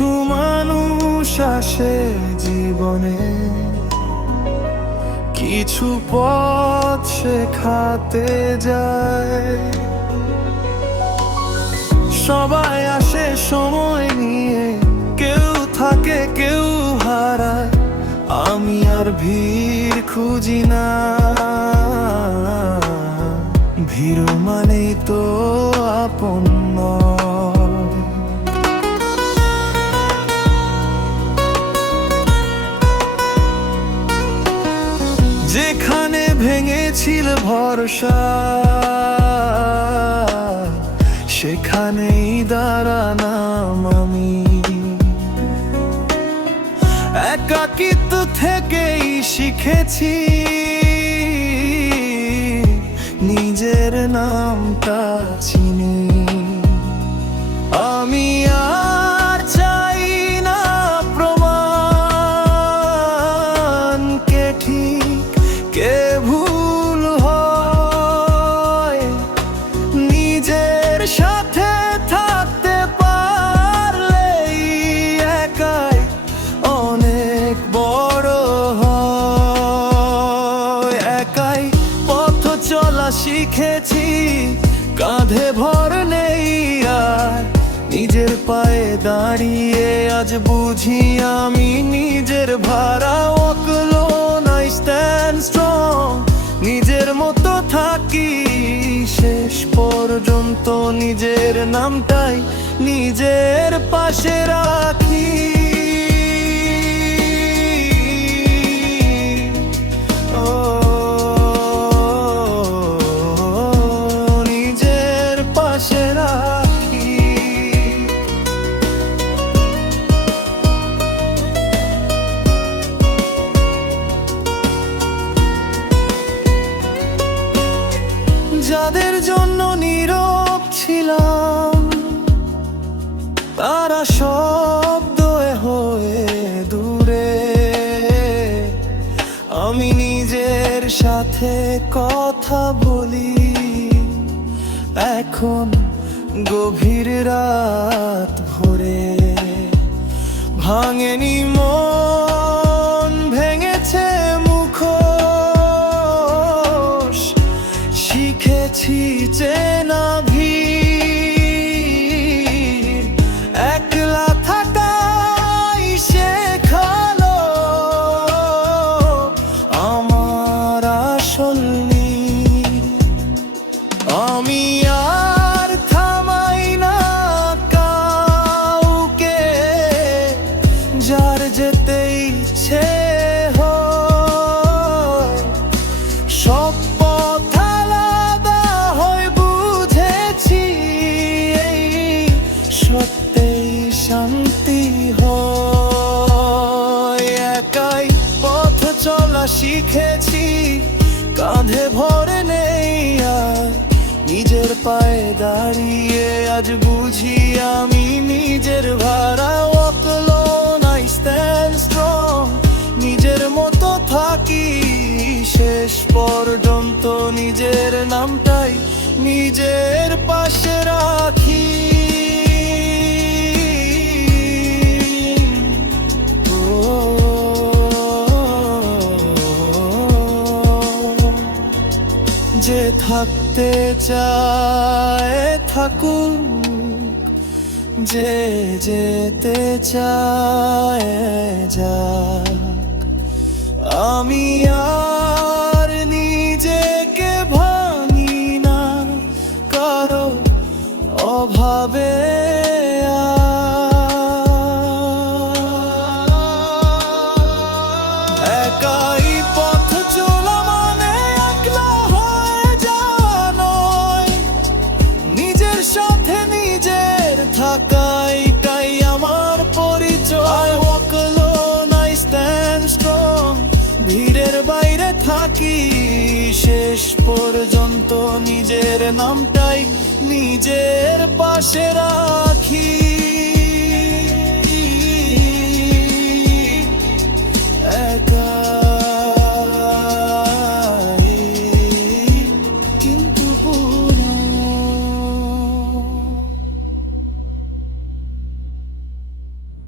কিছু মানুষ আসে জীবনে, কিছু পথ শেখাতে যায়। সবাই আসে সময় নিয়ে, কেউ থাকে কেউ হারায়। আমি আর ভিড় খুঁজি না, ভিড় মানে তো আপন নয়। যেখানে ভেঙেছিল ভরসা, সেখানেই দাঁড়ালাম আমি। একাকিত্ব থেকেই শিখেছি নিজের নামটা চিনি। আমি আর চাই না প্রমাণ কে ঠিক কে ভুল হয়। নিজের সাথে থাকতে পারলেই একাই অনেক বড় হয়। একাই পথ চলা শিখেছি, কাঁধে ভর নেই আর। নিজের পায়ে দাঁড়িয়ে আজ বুঝি আমি নিজের ভাড়া। Walk alone, I stand strong, নিজের মতো থাকি শেষ পর্যন্ত। নিজের নামটাই নিজের পাশে রাখি। নিজের পাশে রাখি। যাদের জন্য নীরব ছিলাম, তারা শব্দ হয়ে দূরে। আমি নিজের সাথে কথা বলি এখন গভীর রাত ভরে। ভাঙেনি মন, ভেঙেছে মুখোশ, শিখেছি চেনা ভিড়। একলা থাকাই শেখালো আমার আসল নীড়। আমি আর থামাই না কাউকে, যার যেতে ইচ্ছে হয়। সব পথ আলাদা হয় বুঝেছি, এই সত্যিই শান্তি হয়। একাই পথ চলা শিখেছি, কাঁধে ভরে নেই আর। নিজের পায়ে দাঁড়িয়ে আজ বুঝি আমি নিজের ভাড়া। Walk alone, I stand strong, নিজের মতো থাকি শেষ পর্যন্ত। নিজের নামটাই নিজের পাশে রাখি। যে থাকতে চায় থাকুক, যে যেতে চায় যাক। আমি আর নিজেকে ভাঙি না কারো অভাবে। একাই পথ চলা মানে একলা হয়ে যাওয়া নয়। নিজের সাথে নিজের থাকাইটাই আমার পরিচয়। Walk alone, I stand strong, ভিড়ের বাইরে থাকি শেষ পর্যন্ত। নিজের নামটাই নিজের পাশে রাখি। একা